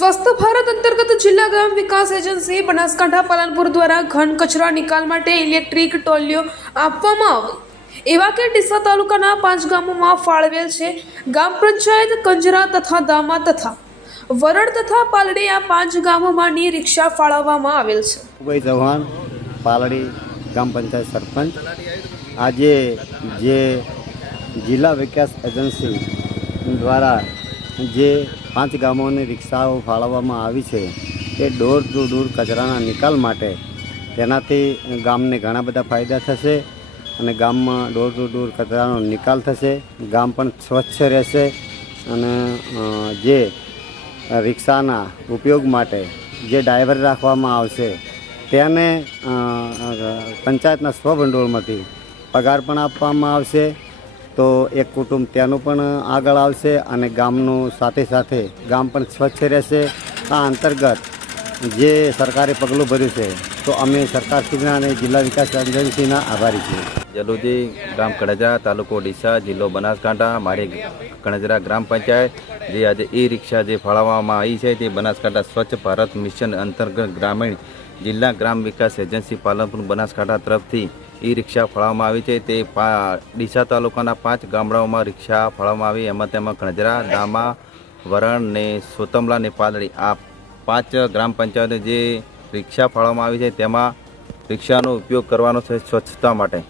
સ્વસ્થ ભારત અંતર્ગત જિલ્લા ગ્રામ વિકાસ એજન્સી બનાસકાંઠા પાલનપુર દ્વારા ઘન કચરા નિકાલ માટે ઇલેક્ટ્રિક ટોલીઓ આપવામાં આવી એવા કે ડીસા તાલુકાના 5 ગામોમાં ફાળવેલ છે। ગ્રામ પંચાયત કંજરા તથા દામા તથા વરડ તથા પાલડી આ 5 ગામોમાંની રિક્ષા ફાળવવામાં આવેલ છે। ભાઈ ચૌહાણ પાલડી ગ્રામ પંચાયત સરપંચ આજે જે જિલ્લા વિકાસ એજન્સી દ્વારા જે 5 ગામોની રિક્ષાઓ ફાળવવામાં આવી છે તે ડોર ટુ ડોર કચરાના નિકાલ માટે તેનાથી ગામને ઘણા બધા ફાયદા થશે અને ગામમાં ડોર ટુ ડોર કચરાનો નિકાલ થશે, ગામ પણ સ્વચ્છ રહેશે અને જે રિક્ષાના ઉપયોગ માટે જે ડ્રાઈવર રાખવામાં આવશે તેને પંચાયતના સ્વભંડોળમાંથી પગાર પણ આપવામાં આવશે। તો એક કુટુંબ ત્યાંનું પણ આગળ આવશે અને ગામનું સાથે સાથે ગામ પણ સ્વચ્છ રહેશે। આ અંતર્ગત જે સરકારે પગલું ભર્યું છે તો અમે સરકારશ્રીના અને જિલ્લા વિકાસ એજન્સીના આભારી છીએ। જલુજી ગામ કણજરા, તાલુકો ડીસા, જિલ્લો બનાસકાંઠા, મારી કણજરા ગ્રામ પંચાયત જે આજે ઈ-રિક્ષા જે ફાળવવામાં આવી છે તે બનાસકાંઠા સ્વચ્છ ભારત મિશન અંતર્ગત ગ્રામીણ જિલ્લા ગ્રામ વિકાસ એજન્સી પાલનપુર બનાસકાંઠા તરફથી ઈ-રિક્ષા ફાળવવામાં આવી છે। તે ડીસા તાલુકાના 5 ગામડાઓમાં રિક્ષા ફાળવવામાં આવી, તેમાં કણજરા, દામા, વરણ ને સોતમલા ને પાલડી આ 5 ગ્રામ પંચાયતો જે રિક્ષા ફાળવવામાં આવી છે તેમાં રિક્ષાનો ઉપયોગ કરવાનો છે સ્વચ્છતા માટે।